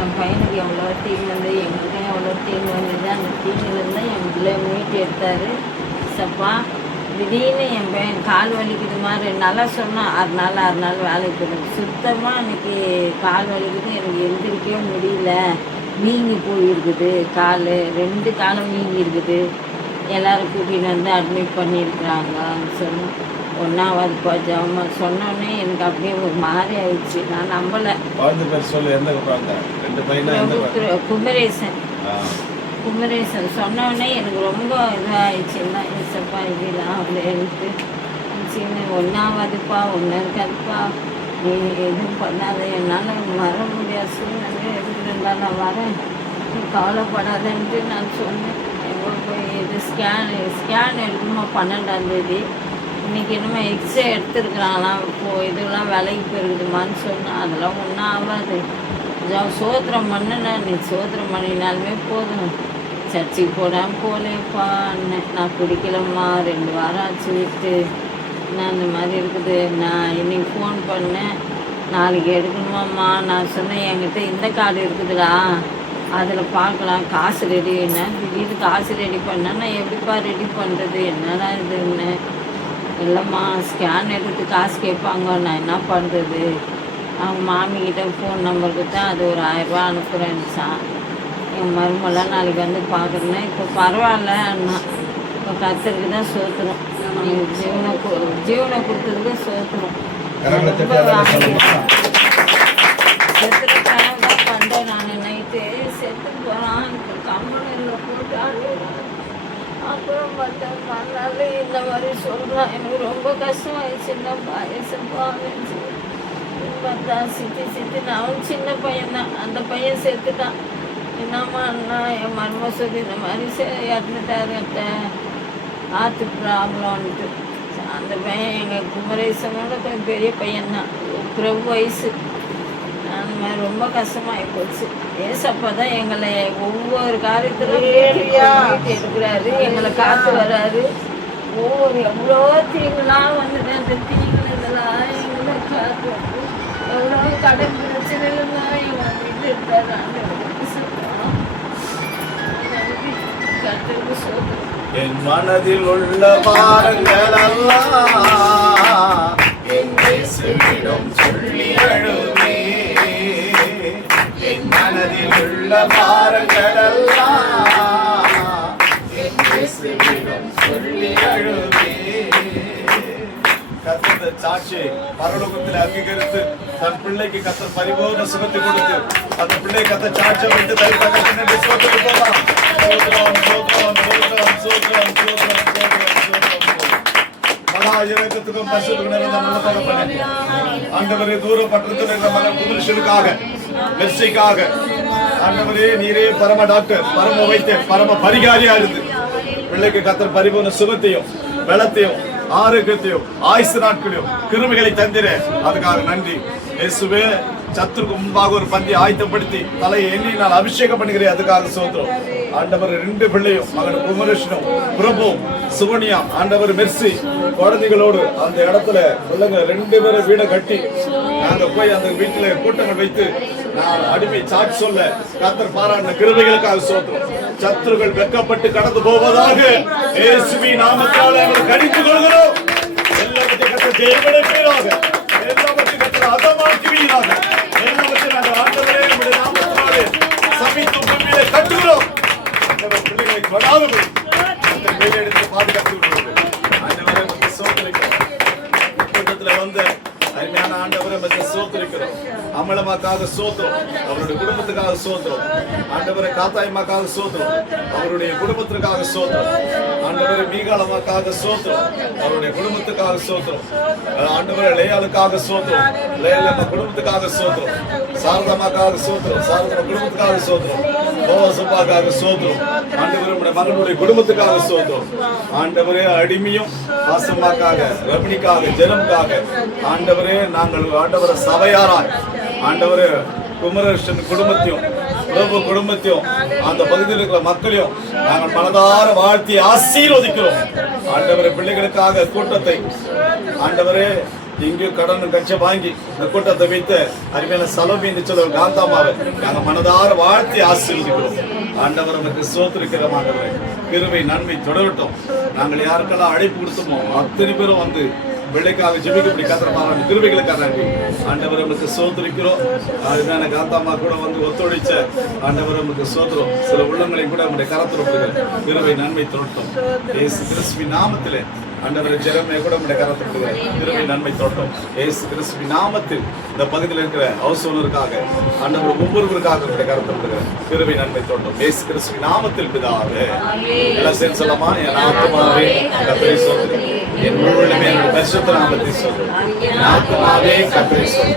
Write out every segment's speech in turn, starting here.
என் பையனுக்கு எவ்வளோ தீங்கு வந்து எங்களுக்கும் எவ்வளோ தீங்கு வந்தது. அந்த தீங்குலேருந்து என் பிள்ளை மீட்டு எடுத்தார். சப்பா திடீர்னு என் பையன் கால் வலிக்குது மாதிரி 2 நாளாக சொன்னான். 6 நாள் வேலைக்கு போயிடும். சுத்தமாக அன்றைக்கி கால் வலிக்குது, எனக்கு எழுந்திரிக்கவே முடியல, வீங்கி போயிருக்குது கால், 2 காலும் வீங்கி இருக்குது. எல்லோரும் கூட்டிகிட்டு வந்து அட்மிட் பண்ணியிருக்கிறாங்கன்னு சொன்னோம். 1ஆவதுப்பா ஜாமா சொன்னோடனே எனக்கு அப்படியே ஒரு மாதிரி ஆயிடுச்சு. நான் நம்பலை. குமரேசன் சொன்னோடனே எனக்கு ரொம்ப இதாகிடுச்சுன்னா ஏசப்பா இதெல்லாம் அவளை எடுத்து சின்ன 1ஆவதுப்பா ஒன்றும் இருக்காதுப்பா, நீ எதுவும் பண்ணாத, என்னால் வர முடியாத சூழ்நிலை எடுத்துருந்தா நான் வரேன், நீ கவலைப்படாதன்ட்டு நான் சொன்னேன். எங்கே போய் இது ஸ்கேன் எடுக்கணுமா 12ஆம் தேதி, இன்றைக்கி என்னமோ எக்ஸ்ரே எடுத்துருக்குறாங்களாம். இப்போது இதெல்லாம் விலைக்கு போயிருக்குதுமான்னு சொன்னேன். அதெல்லாம் ஒன்றும் ஆகாது, சோத்திரம் பண்ணுனா நீ சோத்திரம் பண்ணினாலுமே போதும், சர்ச்சுக்கு போடாமல் போகலேப்பா அண்ணன், நான் பிடிக்கலம்மா, 2 வாரம் ஆச்சு விட்டு, நான் இந்த மாதிரி இருக்குது, நான் இன்னைக்கு ஃபோன் பண்ணேன், நாளைக்கு எடுக்கணுமாம்மா. நான் சொன்னேன் என்கிட்ட இந்த கார்டு இருக்குதுடா, அதில் பார்க்கலாம், காசு ரெடி என்ன திடீர்னு காசு ரெடி பண்ணால் நான் எப்படிப்பா ரெடி பண்ணுறது, என்னடா இதுன்னு. இல்லைம்மா ஸ்கேன் எடுத்து காசு கேட்பாங்க, நான் என்ன பண்ணுறது. அவங்க மாமிக்கிட்ட ஃபோன் நம்பர் கொடுத்தா அது ஒரு 1000 ரூபா அனுப்புகிறேன்னுச்சான். என் மருமெல்லாம் நாளைக்கு வந்து பார்க்குறேன்னா இப்போ பரவாயில்ல அண்ணா, இப்போ கத்தருக்கு தான் சோத்துரும், ஜீவனை கொடுத்ததுக்கு சோத்துரும். செத்துறதுக்காக தான் பண்ணுறேன் நான். நைட்டு செத்து போகிறான், இப்போ கம்பெனியில் போட்டு அப்புறம் பார்த்தா மறுநாள் இந்த மாதிரி சொல்கிறான். எனக்கு ரொம்ப கஷ்டமாயிடுச்சுன்னா பாயசப்பா இருந்துச்சு. பார்த்தா சித்தி நான் சின்ன பையன்தான், அந்த பையன் செத்துட்டான். என்னம்மா அண்ணா என் மருமக சொல்லி இந்த மாதிரி இறந்துட்டாருட்ட ஆற்று ப்ராப்ளம்ன்ட்டு. அந்த பையன் எங்கள் குமரேசனோட கொஞ்சம் பெரிய பையன்தான், பிரபு வயசு. அந்த மாதிரி ரொம்ப கஷ்டமாகி போச்சு. ஏசப்பா தான் எங்களை ஒவ்வொரு காரியத்திலும் எடுக்கிறாரு, எங்களை காத்து வர்றாரு. எவ்வளோ தீங்குலாம் வந்துட்டு அந்த தீங்குலாம் எங்களை காத்து வந்து எவ்வளோ கடன் பிரச்சனையிலும் தான் எங்களை வீட்டு எடுத்தாரு. என் மனதில் உள்ள பாரங்கள் எல்லாம் என் இயேசுவிடம் சொல்லி அழுவே. என் மனதில் உள்ள பாரங்கள் எல்லாம் என் இயேசுவிடம் சொல்லி அழுவே. கர்த்தர் சாட்சி பரலோகத்தில் அங்கீகரித்து தன் பிள்ளைக்கு கர்த்தர் பரிபூர்ண சுகத்தை கொடுத்து அந்த பிள்ளை கர்த்தர் சாட்சியை விட்டு தன் சோதனை போகலாம். ஆண்டவரே தூரப்பட்டிருக்கிற இந்த மகன் புதுஷனுக்காக வெற்றிக்காக ஆண்டவரே நீரே பரம டாக்டர், பரம வைத்தியர், பரம பரிகாரியா இருந்து பிள்ளைக்கு கர்த்தர் பரிபூர்ண சுகத்தையும் பலத்தையும் ஆரோக்கியத்தையும் ஆயுசு நாட்களையும் கிருமிகளை தந்திர அதுக்காக நன்றி. இயேசுவே சத்துருக்கு முன்பாக ஒரு பந்தி ஆயத்தப்படுத்தி தலையை எண்ணி நான் அபிஷேகம் பண்ணுகிறேன், அதுக்காக சோத்திரம். ஆண்டவர் 2 பிள்ளையும் மகன் குமரேஷனும் பிரபு சுவனியா ஆண்டவர் மெர்சி குழந்தைகளோடு அந்த இடத்துல பிள்ளைங்க 2 பேரும் வீடை கட்டி நாங்க போய் அந்த வீட்டுல கூட்டங்கள் வைத்து நான் அடிமை சாட்சி சொல்ல கர்த்தர் பாராட்டின கிருபைகளுக்காக சோத்திரம். சத்துருக்கள் வெக்கப்பட்டு கடந்து போவதாக இயேசுவின் நாமத்தால் அவர்கள் கடித்துக் கொள்கிறோம். எல்லாவற்றையும் கர்த்தர் ஜெயமடைப்பீராக, எல்லாவற்றையும் கர்த்தர் அதமாக்குவீராக, எல்லாவற்றையும் நாங்கள் ஆண்டவரே நம்முடைய நாமத்தாலே சபித்து பூமியிலே கட்டுகிறோம். ஆண்டவர் பிள்ளைகளை தொடாதபடி அந்த மேலே எடுத்து பாதுகாத்து விடுவோம். ஆண்டவரே சோதனைக்கிறோம் கூட்டத்தில் வந்த அருமையான ஆண்டவரை சோதரிக்கிறோம். அமலமாக்காக சோத்திரம், அவருடைய குடும்பத்துக்காக சோத்திரம். ஆண்டவரை காத்தாயமாக்காக சோத்திரம், அவருடைய குடும்பத்திற்காக சோத்திரம். ஆண்டவரை மீகாலமாக்காக சோத்திரம், அவருடைய குடும்பத்துக்காக சோத்திரம். ஆண்டவரை லேயாளுக்காக சோத்திரம், லேயாள குடும்பத்துக்காக சோத்திரம். சாரதமாக்காக சோத்திரம், சாரதம குடும்பத்துக்காக சோத்திரம். போவசப்பாக்காக சோத்திரம். ஆண்டவரை மகனுடைய குடும்பத்துக்காக சோத்திரம். ஆண்டவரே அடிமையும் வாசமாக்காக ரமணிக்காக ஜனமுக்காக ஆண்டவரே நாங்கள் ஆண்டவரை சபையாராய் ஆண்டவரே குமரேஷன் குடும்பத்தையும் பிரபு குடும்பத்தையும் அந்த பகுதியில் இருக்கிற மக்களையும் நாங்கள் மனதார வாழ்த்தி ஆசீர்வதிக்கிறோம். ஆண்டவரே பிள்ளைகளுக்காக கூட்டத்தை ஆண்டவரே இங்கே கடன் கட்சி வாங்கி இந்த கூட்டத்தை வைத்து அருமையான சலோமி என்று சொல்ல காந்தாமாவை நாங்கள் மனதார வாழ்த்தி ஆசீர்வதிக்கிறோம். ஆண்டவர் நமக்கு சோத்திருக்கிறோம். ஆண்டவரே கிருபை நன்மை தொடரட்டும். நாங்கள் யாருக்கெல்லாம் அழைப்பு கொடுத்தோமோ அத்தனை பேரும் வந்து பிள்ளைக்காக ஜெபிக்கப்படி கத்திரமான கிருபைகளுக்காக நன்றி. ஆண்டவர் நமக்கு சோத்திருக்கிறோம். அருமையான காந்தாமா கூட வந்து ஒத்துழைச்ச ஆண்டவர் நமக்கு சோத்திரம். சில உள்ளங்களை கூட நம்முடைய கரத்தில் கிருபை நன்மை தொடரட்டும். இயேசு கிறிஸ்துவின் நாமத்திலே ஆண்டவரை ஜெரமையை கூட நம்முடைய கரத்தில் கிருபை நன்மை தொடரட்டும். இயேசு கிறிஸ்துவின் நாமத்தில் இந்த பகுதியில் இருக்கிற ஹவுஸ் ஓனருக்காக ஆண்டவர் ஒவ்வொருவருக்காக நம்முடைய கரத்தில் கிருபை நன்மை தொடரட்டும். இயேசு கிறிஸ்துவின் நாமத்தில் பிதாவே. எல்லாம் சேர்ந்து சொல்லமா? என் ஆத்துமாவே கர்த்தரை ஸ்தோத்திரி, என் உள்ளமே என்னுடைய பரிசுத்த நாமத்தை ஸ்தோத்திரி. என் ஆத்துமாவே கர்த்தரை ஸ்தோத்திரி,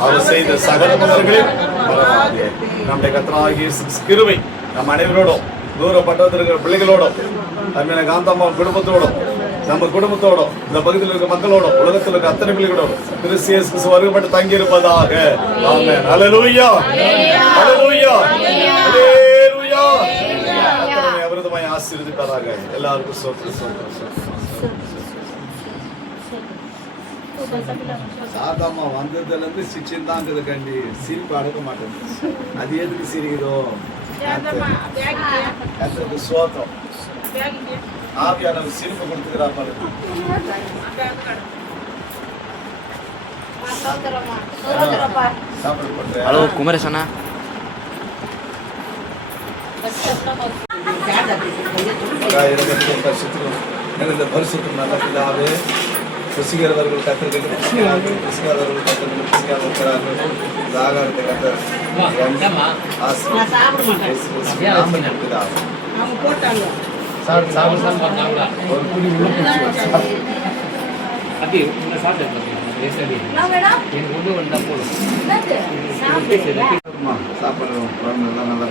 அவர் செய்த சகல உபகாரங்களையும் மறவாதே. நம்முடைய கர்த்தராகிய இயேசு கிருபை நம் அனைவரோடும் தூரப்பட்டத்தில் இருக்கிற பிள்ளைகளோடும் அருமையான காந்தம்மா குடும்பத்தோடும் நம்ம குடும்பத்தோடும் இந்த பகுதியில் இருக்க மக்களோடும் உலகத்தில் இருக்க அத்தனை பிள்ளைகளோடும் கிறிஸ்து வருகப்பட்டு தங்கி இருப்பதாக. ஆமென். ஹல்லேலூயா, ஹல்லேலூயா, ஹல்லேலூயா. கர்த்தர் அவரதுமாய் ஆசீர்வதிப்பாராக. எல்லாருக்கும் ஸ்தோத்திரம், ஸ்தோத்திரம், ஸ்தோத்திரம். சாதாமா வந்ததுல இருந்து சிக்ஷன் தான் இருக்குது கண்டி சிரிப்பு அடக்க மாட்டேங்குது. அது எதுக்கு சிரிக்குதோ? கர்த்தருக்கு ஸ்தோத்திரம். ஆவியானவர் சிரிப்பு கொடுத்துக்கிறார் பாருங்க. சாப்பிட பண்றேன். ஹலோ குமரேஷ் அண்ணா. எனது பரிசுத்தம் நல்ல பிதாவே, ருசிக்கிறவர்கள் கத்திரிக்கிறார்கள், ருசிக்காதவர்கள் கத்திரிக்கிறார்கள், ருசிக்காதவர்கள் ஆகாரத்தை கத்தர் ஒரு குடி சாப்பிடுறோம். நல்லா